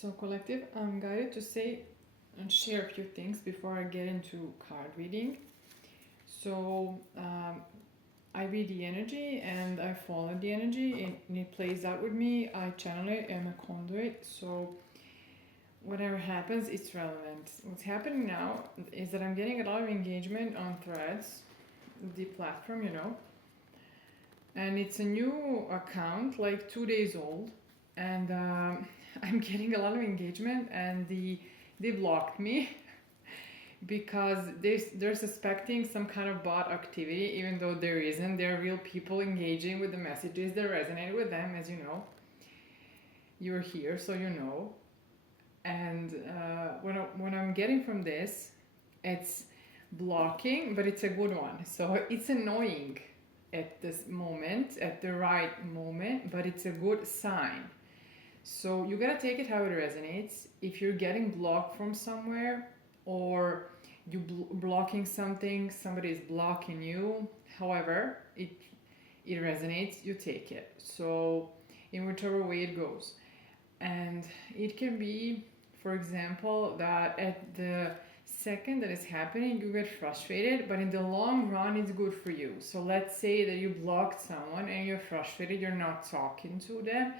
So, collective, I'm guided to say and share a few things before I get into card reading. So, I read the energy and I follow the energy, and it plays out with me. I channel it and a conduit. So, whatever happens, it's relevant. What's happening now is that I'm getting a lot of engagement on Threads, the platform, and it's a new account, like 2 days old, and I'm getting a lot of engagement, and they blocked me because they're suspecting some kind of bot activity, even though there isn't. They're real people engaging with the messages that resonate with them, as you know. You're here, so you know. And what I'm getting from this, it's blocking, but it's a good one. So it's annoying at this moment, at the right moment, but it's a good sign. So you gotta take it how it resonates. If you're getting blocked from somewhere, or you blocking something, somebody is blocking you. However, it resonates. You take it. So in whichever way it goes, and it can be, for example, that at the second that is happening, you get frustrated, but in the long run, it's good for you. So let's say that you blocked someone and you're frustrated, you're not talking to them,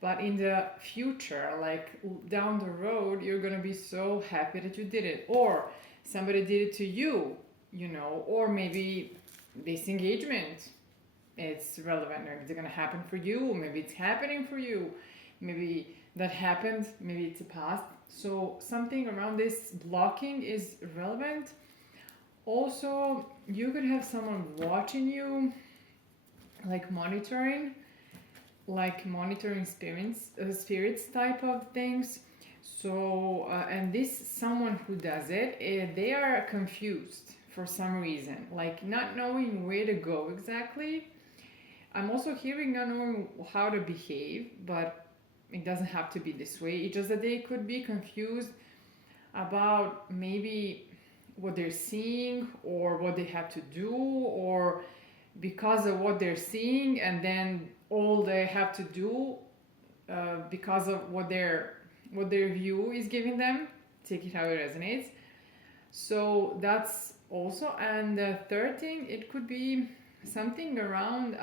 but in the future, like down the road, you're gonna be so happy that you did it. Or somebody did it to you, or maybe this engagement, it's relevant. Maybe it's gonna happen for you, maybe it's happening for you, maybe that happened, maybe it's a past. So something around this blocking is relevant. Also, you could have someone watching you, like monitoring spirits type of things. So and this someone who does it, they are confused for some reason, like not knowing where to go exactly. I'm also hearing not knowing how to behave, but it doesn't have to be this way. It's just that they could be confused about maybe what they're seeing or what they have to do, or because of what they're seeing, and then all they have to do because of what their view is giving them. Take it how it resonates. So that's also. And the third thing, it could be something around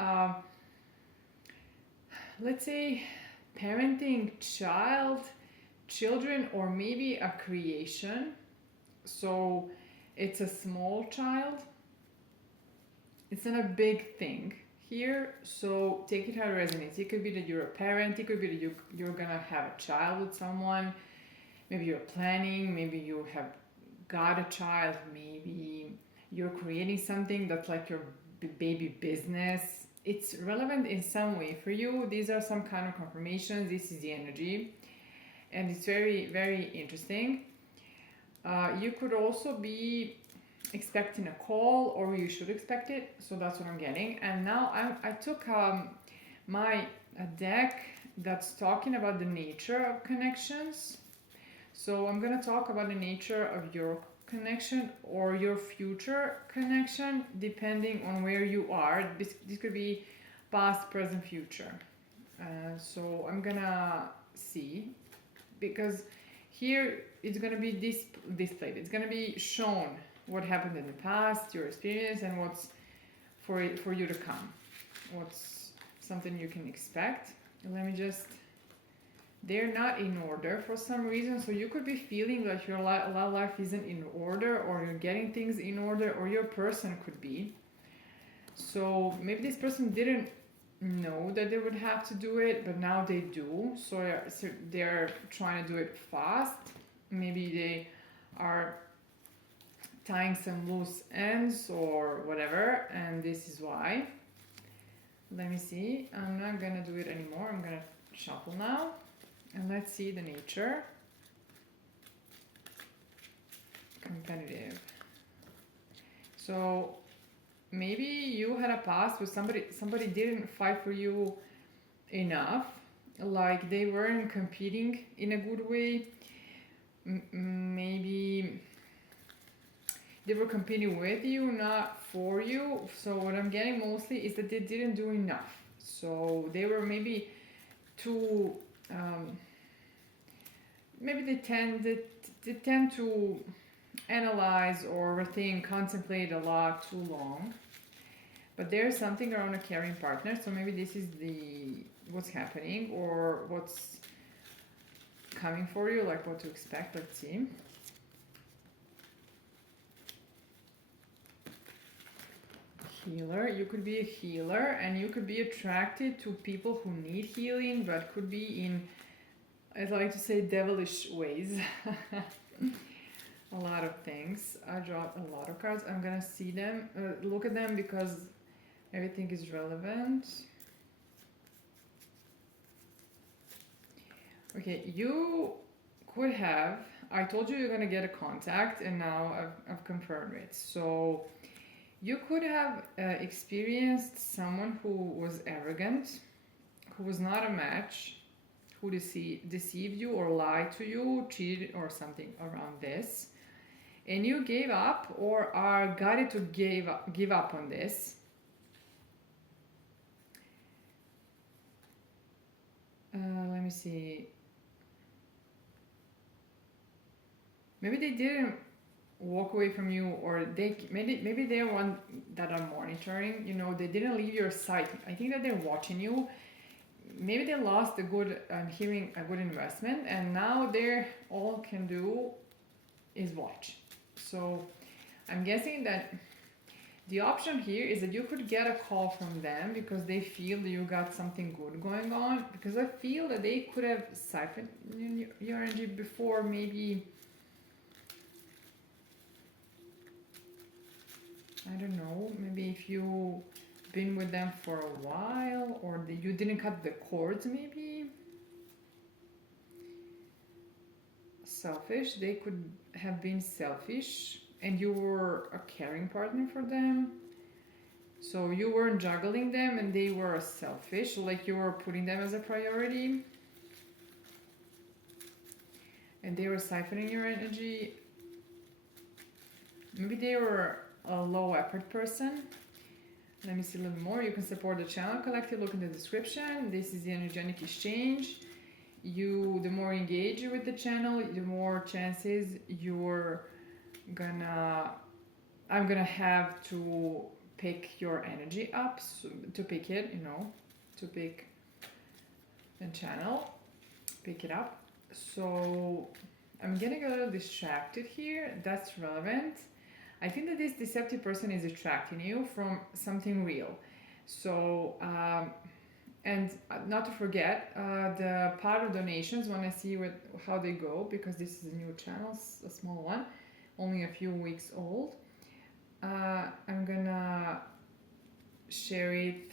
let's say parenting children, or maybe a creation. So it's a small child. It's not a big thing here. So take it how it resonates. It could be that you're a parent. It could be that you're gonna have a child with someone. Maybe you're planning. Maybe you have got a child. Maybe you're creating something that's like your baby business. It's relevant in some way for you. These are some kind of confirmations. This is the energy, and it's very, very interesting. You could also be expecting a call, or you should expect it. So that's what I'm getting. And now I took my deck that's talking about the nature of connections. So I'm gonna talk about the nature of your connection or your future connection, depending on where you are. This could be past, present, future. So I'm gonna see, because here it's gonna be displayed. It's gonna be shown what happened in the past, your experience, and what's for you to come. What's something you can expect. Let me just. They're not in order for some reason, so you could be feeling like your life isn't in order, or you're getting things in order, or your person could be. So maybe this person didn't know that they would have to do it, but now they do. So they're trying to do it fast. Maybe they are tying some loose ends or whatever, and this is why. Let me see. I'm not gonna do it anymore. I'm gonna shuffle now. And let's see the nature. Competitive. So maybe you had a past with somebody didn't fight for you enough, like they weren't competing in a good way. Maybe they were competing with you, not for you. So what I'm getting mostly is that they didn't do enough. So they were maybe too maybe they tend to analyze or think, contemplate a lot too long. But there's something around a caring partner, so maybe this is the what's happening or what's coming for you, like what to expect. Let's see. Healer. You could be a healer, and you could be attracted to people who need healing, but could be in, I'd like to say, devilish ways. A lot of things. I draw a lot of cards. I'm gonna see them, look at them, because everything is relevant. Okay, you could have, I told you you're gonna get a contact, and now I've confirmed it. So you could have experienced someone who was arrogant, who was not a match, who deceived you or lied to you, cheated or something around this. And you gave up or are guided to give up on this. Let me see. Maybe they didn't walk away from you, or maybe they're one that are monitoring. You know, they didn't leave your sight. I think that they're watching you. Maybe they lost a good hearing a good investment, and now they're all can do is watch. So I'm guessing that the option here is that you could get a call from them because they feel that you got something good going on, because I feel that they could have siphoned your energy before. Maybe, I don't know, maybe if you been with them for a while, or you didn't cut the cords, maybe. Selfish, they could have been selfish, and you were a caring partner for them. So you weren't juggling them, and they were selfish, like you were putting them as a priority. And they were siphoning your energy. Maybe they were a low effort person. Let me see a little more. You can support the channel collective. Look in the description. This is the energetic exchange. The more you engage with the channel, the more chances I'm gonna have to pick your energy up, so, to pick it, to pick the channel, pick it up. So I'm getting a little distracted here. That's relevant. I think that this deceptive person is attracting you from something real. So, and not to forget, the part of donations, when I see how they go, because this is a new channel, a small one, only a few weeks old, I'm gonna share it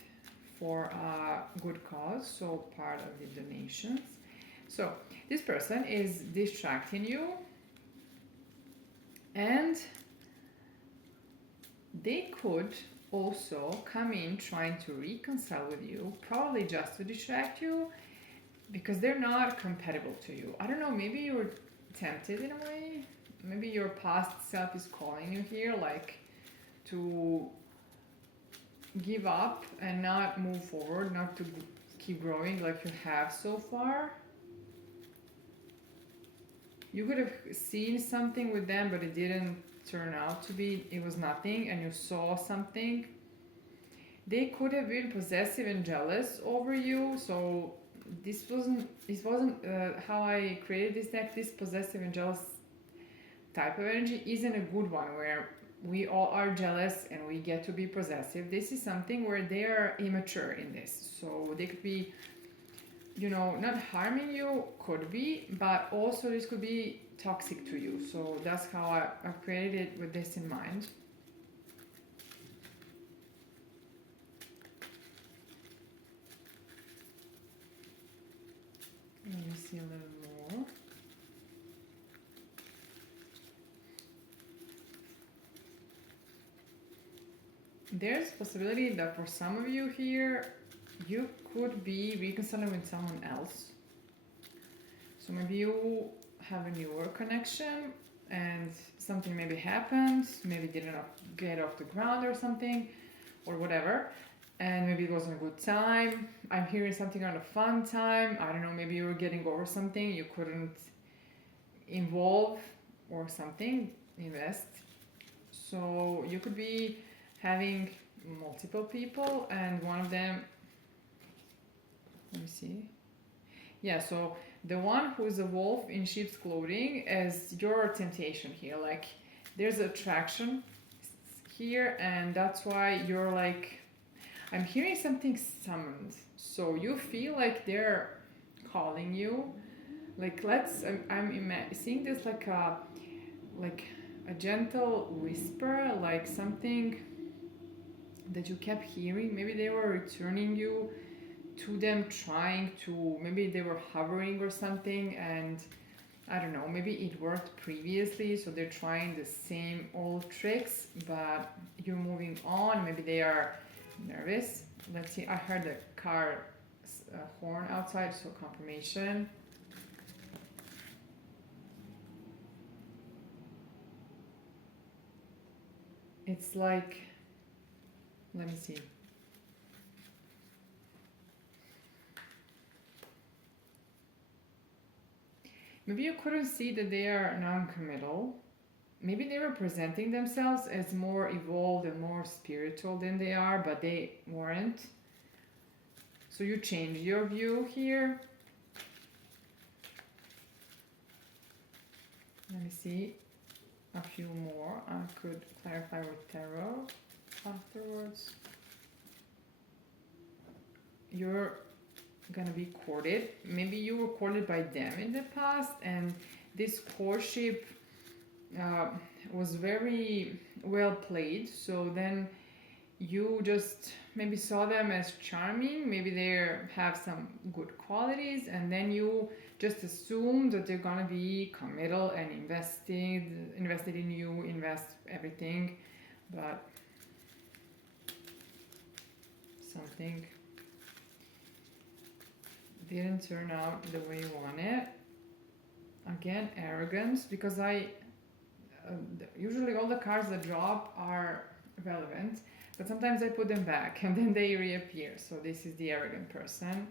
for a good cause, so part of the donations. So this person is distracting you, and they could also come in trying to reconcile with you, probably just to distract you, because they're not compatible to you. I don't know, maybe you're tempted in a way. Maybe your past self is calling you here, like to give up and not move forward, not to keep growing like you have so far. You could have seen something with them, but it didn't turn out to be, it was nothing, and you saw something. They could have been possessive and jealous over you. So this wasn't how I created this deck. This possessive and jealous type of energy isn't a good one, where we all are jealous and we get to be possessive. This is something where they are immature in this, so they could be, not harming you, could be, but also this could be toxic to you. So that's how I've created it, with this in mind. Let me see a little more. There's a possibility that for some of you here, you could be reconciling with someone else. So maybe you have a newer connection and something maybe happened, maybe didn't get off the ground or something, or whatever, and maybe it wasn't a good time. I'm hearing something on a fun time. I don't know, maybe you were getting over something, you couldn't involve or something, invest. So you could be having multiple people, and one of them, let me see. Yeah, so the one who's a wolf in sheep's clothing is your temptation here. Like there's attraction here, and that's why you're like, I'm hearing something summoned. So you feel like they're calling you. Like I'm seeing this like a gentle whisper, like something that you kept hearing. Maybe they were returning you to them, trying to, maybe they were hovering or something, and I don't know, maybe it worked previously, so they're trying the same old tricks, but you're moving on. Maybe they are nervous. Let's see, I heard the car horn outside, so confirmation. It's like, let me see. Maybe you couldn't see that they are non-committal. Maybe they were presenting themselves as more evolved and more spiritual than they are, but they weren't. So you change your view here. Let me see a few more. I could clarify with tarot afterwards. You're gonna be courted. Maybe you were courted by them in the past, and this courtship was very well played. So then you just maybe saw them as charming. Maybe they have some good qualities, and then you just assume that they're gonna be committal and invested in you, invest everything, but something didn't turn out the way you wanted. Again, arrogance, because usually all the cards that drop are relevant, but sometimes I put them back and then they reappear. So this is the arrogant person.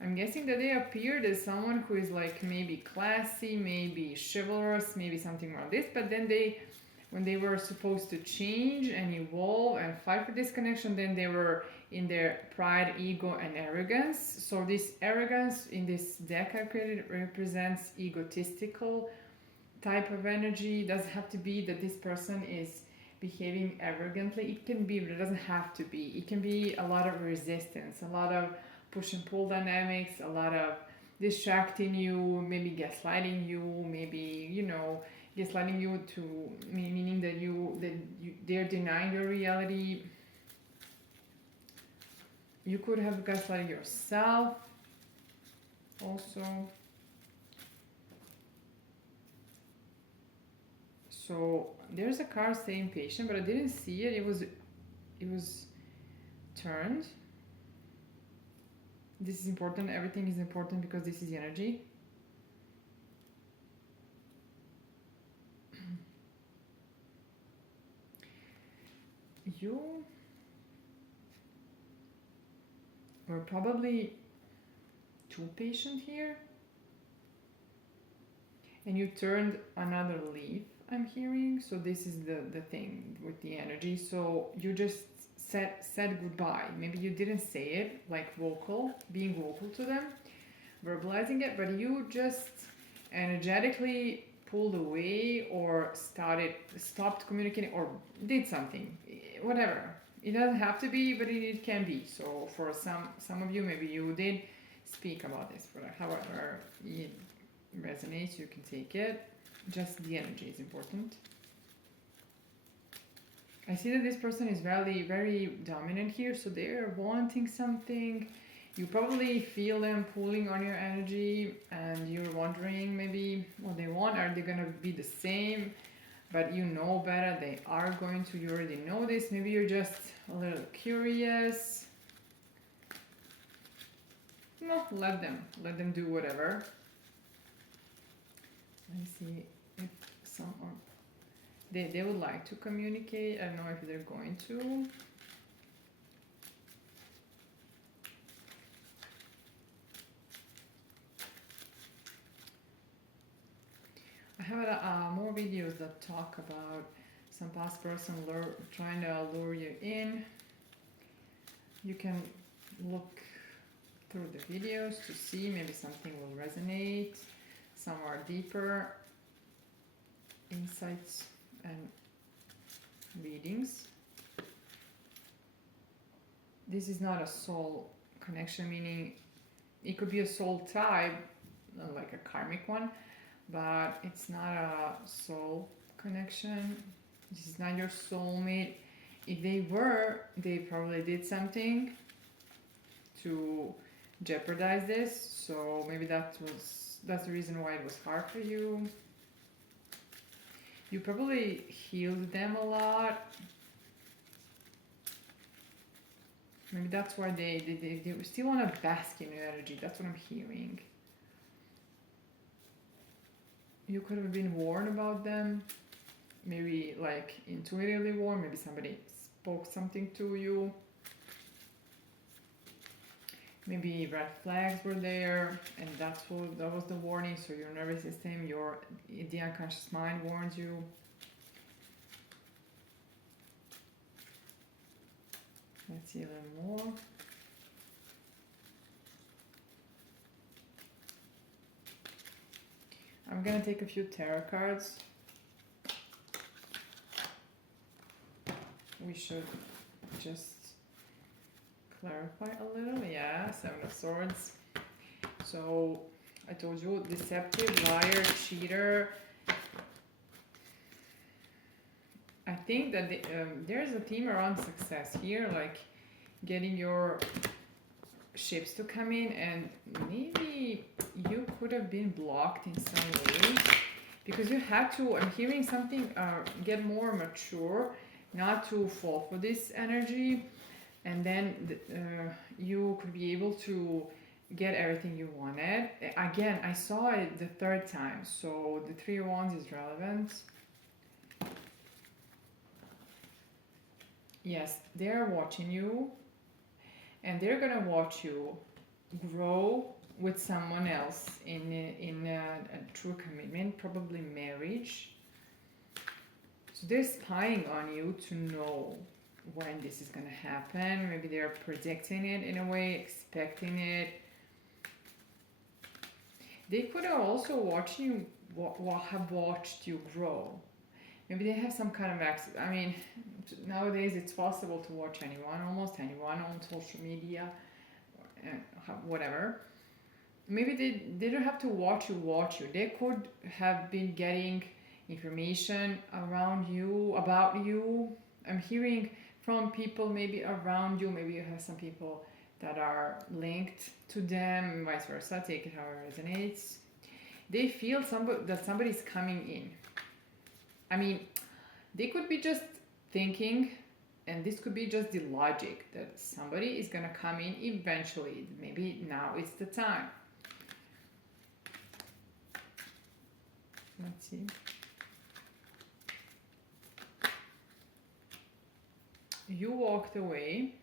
I'm guessing that they appeared as someone who is like maybe classy, maybe chivalrous, maybe something around this, but then when they were supposed to change and evolve and fight for this connection, then they were in their pride, ego, and arrogance. So this arrogance in this deck I created represents egotistical type of energy. It doesn't have to be that this person is behaving arrogantly. It can be, but it doesn't have to be. It can be a lot of resistance, a lot of push and pull dynamics, a lot of distracting you, maybe gaslighting you, maybe, gaslighting you to meaning that they're denying your reality. You could have gaslighted yourself also. So there's a card saying patient, but I didn't see it. It was turned. This is important. Everything is important because this is the energy. You were probably too patient here, and you turned another leaf, I'm hearing. So this is the thing with the energy. So you just said goodbye. Maybe you didn't say it like being vocal to them, verbalizing it, but you just energetically pulled away or stopped communicating or did something, whatever. It doesn't have to be, but it can be. So for some of you, maybe you did speak about this, but however it resonates, you can take it. Just the energy is important. I see that this person is very, very dominant here, so they're wanting something. You probably feel them pulling on your energy, and you're wondering maybe what they want. Are they gonna be the same? But you know better. They are going to. You already know this. Maybe you're just a little curious. No, let them do whatever. Let me see if they would like to communicate. I don't know if they're going to. have more videos that talk about some past person trying to lure you in. You can look through the videos to see maybe something will resonate, some are deeper insights and readings. This is not a soul connection, meaning it could be a soul type, like a karmic one, but it's not a soul connection. This is not your soulmate. If they were, they probably did something to jeopardize this, so maybe that's the reason why it was hard for you. You probably healed them a lot. Maybe that's why they still want to bask in your energy. That's what I'm hearing. You could have been warned about them. Maybe like intuitively warned. Maybe somebody spoke something to you. Maybe red flags were there, and that was the warning. So your nervous system, the unconscious mind warns you. Let's see a little more. I'm gonna take a few tarot cards. We should just clarify a little. Yeah, Seven of Swords. So I told you, deceptive, liar, cheater. I think that there's a theme around success here, like getting your ships to come in, and maybe you could have been blocked in some way because you had to, I'm hearing something, get more mature, not to fall for this energy, and then you could be able to get everything you wanted. Again, I saw it the third time, so the Three of Wands is relevant. Yes, they're watching you, and they're gonna watch you grow with someone else in a true commitment, probably marriage. So they're spying on you to know when this is gonna happen. Maybe they're predicting it in a way, expecting it. They could have also watched you, have watched you grow. Maybe they have some kind of access. I mean, nowadays it's possible to watch anyone, almost anyone, on social media, whatever. Maybe they don't have to watch you. They could have been getting information around you, about you. I'm hearing from people maybe around you. Maybe you have some people that are linked to them, vice versa. Take it however it resonates. They feel that somebody's coming in. I mean, they could be just thinking, and this could be just the logic that somebody is gonna come in eventually. Maybe now it's the time. Let's see. You walked away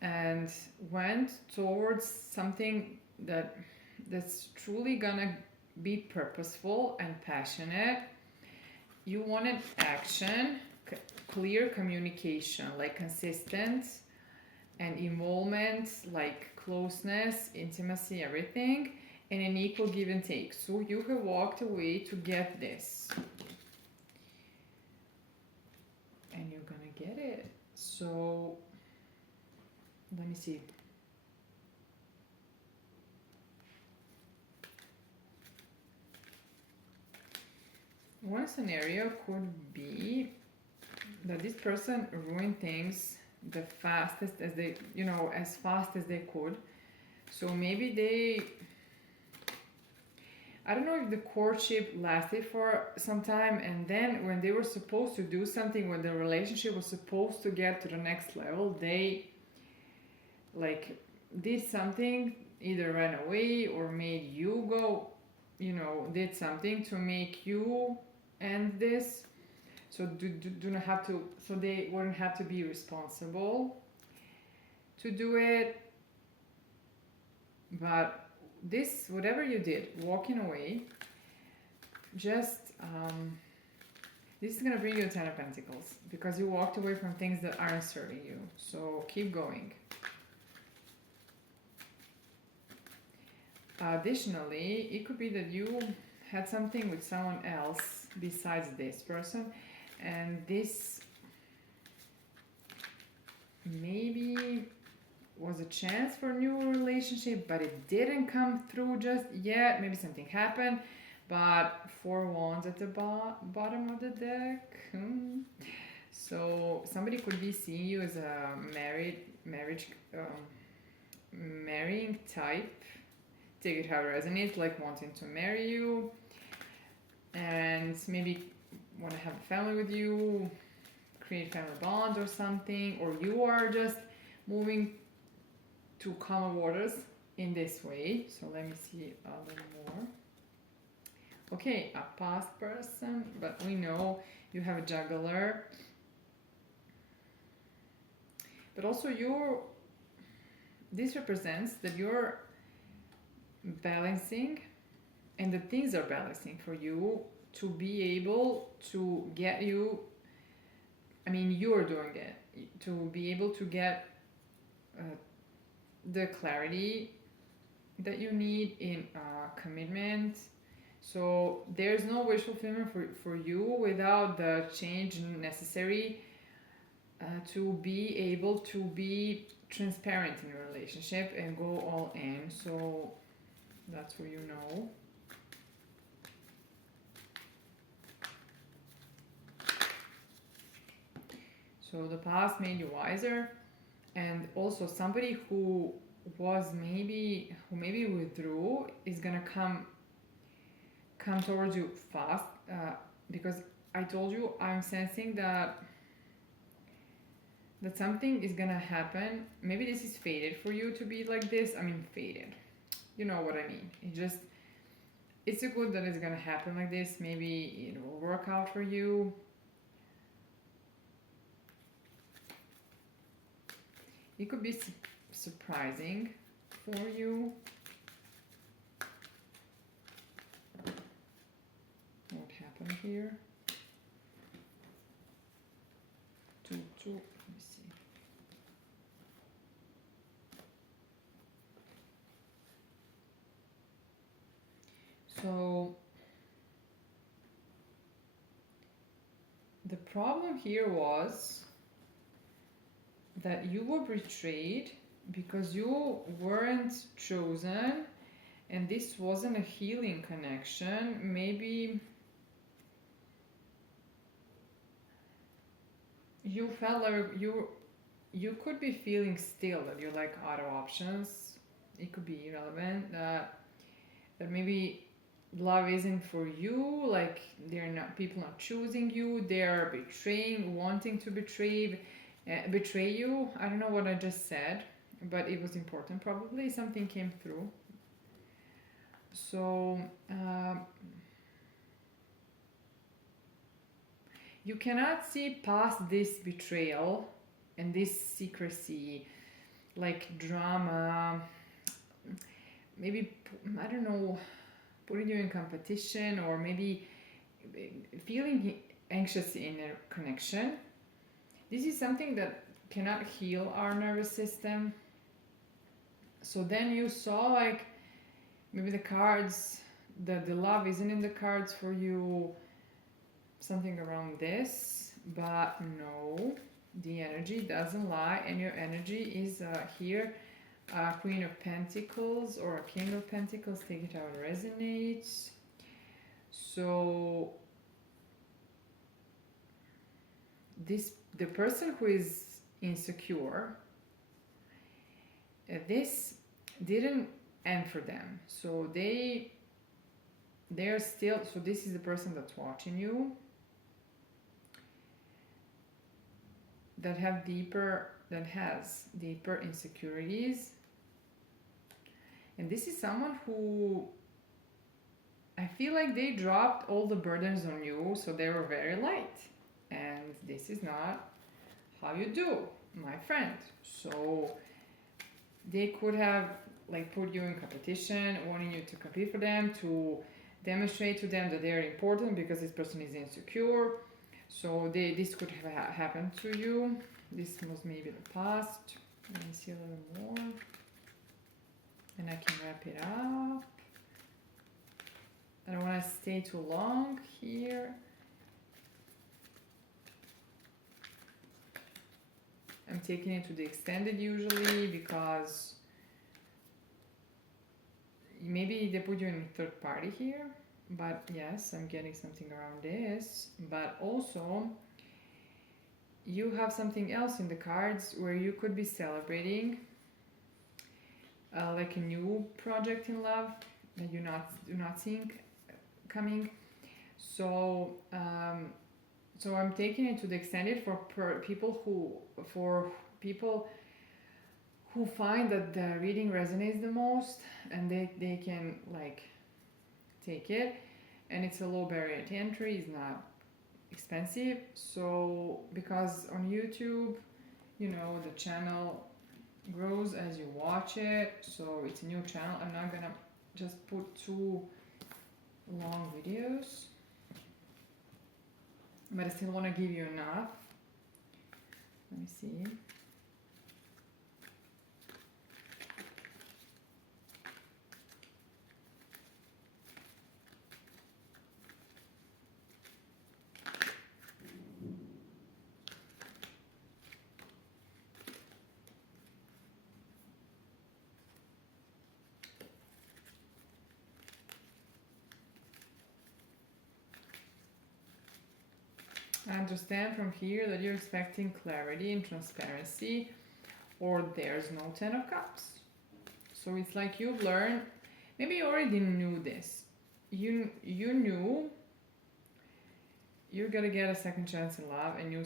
and went towards something that's truly gonna be purposeful and passionate. You wanted action, clear communication, like consistent, and involvement, like closeness, intimacy, everything, and an equal give and take. So you have walked away to get this, and you're gonna get it. So let me see. One scenario could be that this person ruined things the fastest as they, as fast as they could. So maybe I don't know if the courtship lasted for some time, and then when they were supposed to do something, when the relationship was supposed to get to the next level, they did something, either ran away or made you go, did something to make you end this. So do not have to, so they wouldn't have to be responsible to do it. But this, whatever you did, walking away, just this is going to bring you a 10 of Pentacles because you walked away from things that aren't serving you. So keep going. Additionally, it could be that you had something with someone else besides this person, and this maybe was a chance for a new relationship, but it didn't come through just yet. Maybe something happened, but 4 wands at the bottom of the deck. So somebody could be seeing you as a marrying type. Take it how it resonates, like wanting to marry you and maybe want to have a family with you, create family bonds or something, or you are just moving to calmer waters in this way. So let me see a little more. Okay, a past person, but we know you have a juggler. But also this represents that you're balancing, and that things are balancing for you to be able to get you, I mean, you're doing it, to be able to get the clarity that you need in commitment. So there's no wish fulfillment for you without the change necessary to be able to be transparent in your relationship and go all in. So that's what you know. So the past made you wiser, and also somebody who maybe withdrew is gonna come towards you fast, because I told you I'm sensing that something is gonna happen. Maybe this is fated for you to be like this. I mean, fated. You know what I mean. It's a good that it's gonna happen like this. Maybe it will work out for you. It could be surprising for you. What happened here? 2, 2. Let me see. So the problem here was that you were betrayed because you weren't chosen, and this wasn't a healing connection. Maybe you felt like you could be feeling still that you're like out of options. It could be irrelevant, that maybe love isn't for you, like people not choosing you, they're wanting to betray you. I don't know what I just said, but it was important. Probably something came through. So you cannot see past this betrayal and this secrecy, like drama, maybe, I don't know, putting you in competition, or maybe feeling anxious in a connection. This is something that cannot heal our nervous system. So then you saw like maybe the cards, the love isn't in the cards for you, something around this, but no, the energy doesn't lie, and your energy is here, Queen of Pentacles or a King of Pentacles. Take it how it resonates. So the person who is insecure, this didn't end for them. So they're still, so this is the person that's watching you, that has deeper insecurities. And this is someone who, I feel like they dropped all the burdens on you, so they were very light. And this is not how you do, my friend. So they could have like put you in competition, wanting you to compete for them, to demonstrate to them that they're important because this person is insecure. So this could have happened to you. This was maybe the past. Let me see a little more. And I can wrap it up. I don't want to stay too long here. I'm taking it to the extended usually because maybe they put you in third party here, but yes, I'm getting something around this. But also, you have something else in the cards where you could be celebrating like a new project in love that you're not seeing coming. So so I'm taking it to the extended for people who find that the reading resonates the most, and they can like take it, and it's a low barrier to entry, it's not expensive. So because on YouTube, you know, the channel grows as you watch it, so it's a new channel. I'm not gonna just put too long videos, but I still want to give you enough. Let me see. I understand from here that you're expecting clarity and transparency, or there's no Ten of Cups. So it's like you've learned, maybe you already knew this. You knew you're gonna get a second chance in love and new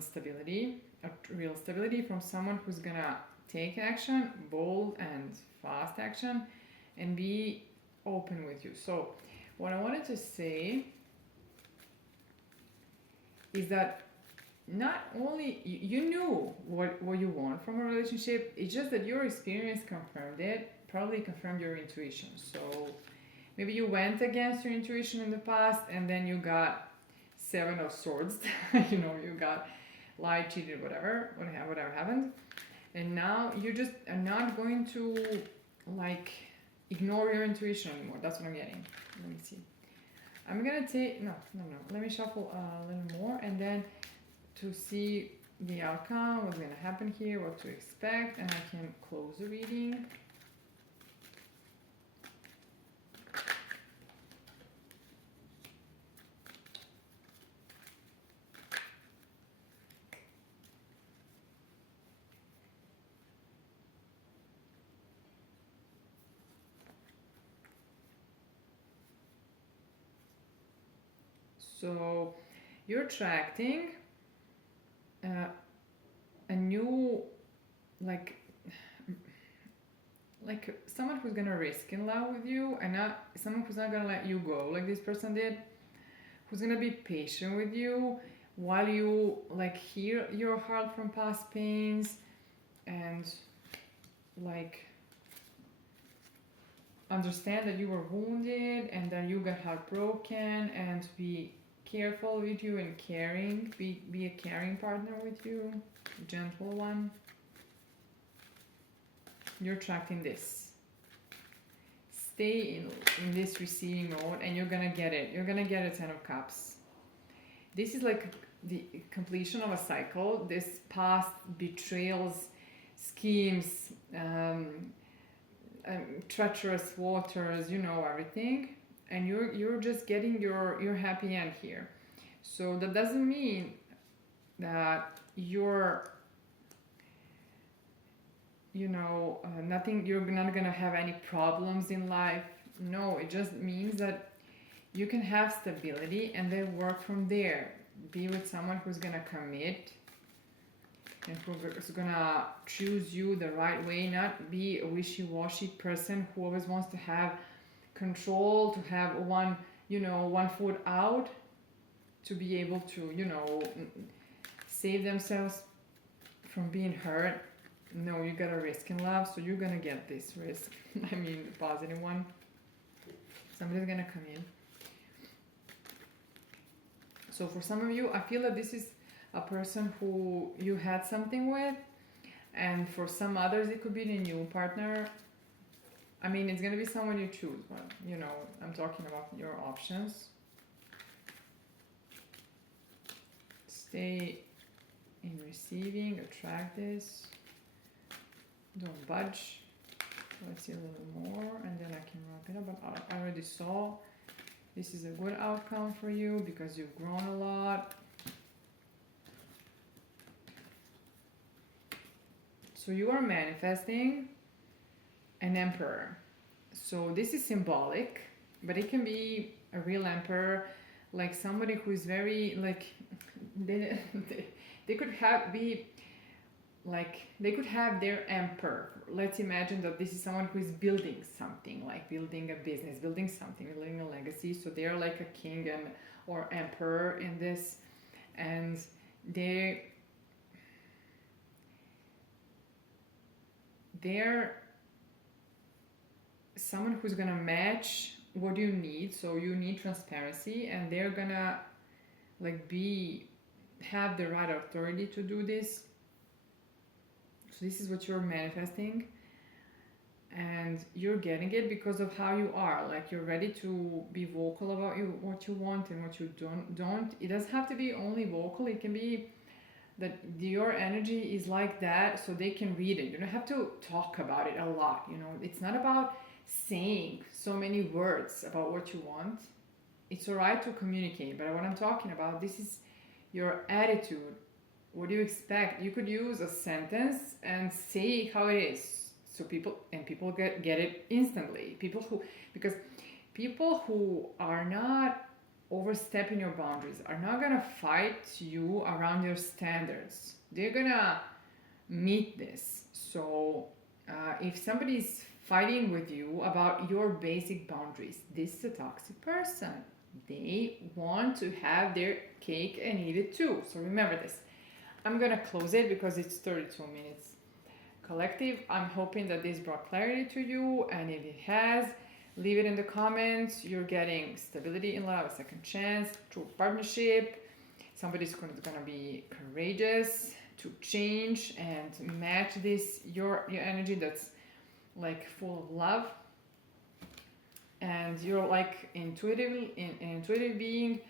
stability, a real stability from someone who's gonna take action, bold and fast action, and be open with you. So what I wanted to say is that not only you knew what you want from a relationship, it's just that your experience confirmed it, probably confirmed your intuition. So maybe you went against your intuition in the past, and then you got Seven of Swords. You know, you got lied, cheated, whatever happened, and now you just are not going to like ignore your intuition anymore. That's what I'm getting. Let me see. I'm gonna take no. Let me shuffle a little more, and then to see the outcome, what's gonna happen here, what to expect, and I can close the reading. So you're attracting a new, like someone who's gonna risk in love with you, and not someone who's not gonna let you go like this person did, who's gonna be patient with you while you like heal your heart from past pains, and like understand that you were wounded and that you got heartbroken, and to be careful with you and caring, be a caring partner with you, a gentle one. You're attracting this. Stay in this receiving mode, and you're gonna get it. You're gonna get a Ten of Cups. This is like the completion of a cycle. This past betrayals, schemes, treacherous waters, you know, everything, and you're just getting your happy end here. So that doesn't mean that you're, you know, nothing, you're not gonna have any problems in life. No, it just means that you can have stability and then work from there. Be with someone who's gonna commit and who's gonna choose you the right way, not be a wishy-washy person who always wants to have control, to have one foot out, to be able to, you know, save themselves from being hurt. no, you got a risk in love, so you're gonna get this risk. I mean, the positive one. Somebody's gonna come in. So for some of you, I feel that this is a person who you had something with, and for some others, it could be the new partner. I mean, it's gonna be someone you choose, but you know, I'm talking about your options. Stay in receiving, attract this. Don't budge. Let's see a little more, and then I can wrap it up. But I already saw this is a good outcome for you because you've grown a lot. So you are manifesting an emperor. So this is symbolic, but it can be a real emperor, like somebody who is very like they could have be like they could have their emperor. Let's imagine that this is someone who is building something, like building a business, building something, building a legacy. So they're like a king and or emperor in this, and they're someone who's gonna match what you need. So you need transparency, and they're gonna like have the right authority to do this. So this is what you're manifesting, and you're getting it because of how you are. Like you're ready to be vocal about what you want and what you don't. It doesn't have to be only vocal. It can be that your energy is like that, so they can read it. You don't have to talk about it a lot. You know, it's not about saying so many words about what you want. It's alright to communicate, but what I'm talking about, this is your attitude. What do you expect? You could use a sentence and say how it is, so people get it instantly. Because people who are not overstepping your boundaries are not gonna fight you around your standards. They're gonna meet this. So if somebody's fighting with you about your basic boundaries, this is a toxic person. They want to have their cake and eat it too. So remember this. I'm gonna close it because it's 32 minutes. Collective, I'm hoping that this brought clarity to you, and if it has, leave it in the comments. You're getting stability in love, a second chance, true partnership. Somebody's gonna be courageous to change and match this your energy that's like full of love, and you're like intuitive being,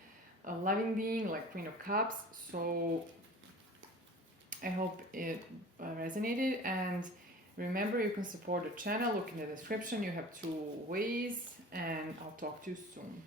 a loving being, like Queen of Cups. So I hope it resonated, and remember, you can support the channel. Look in the description, you have 2 ways, and I'll talk to you soon.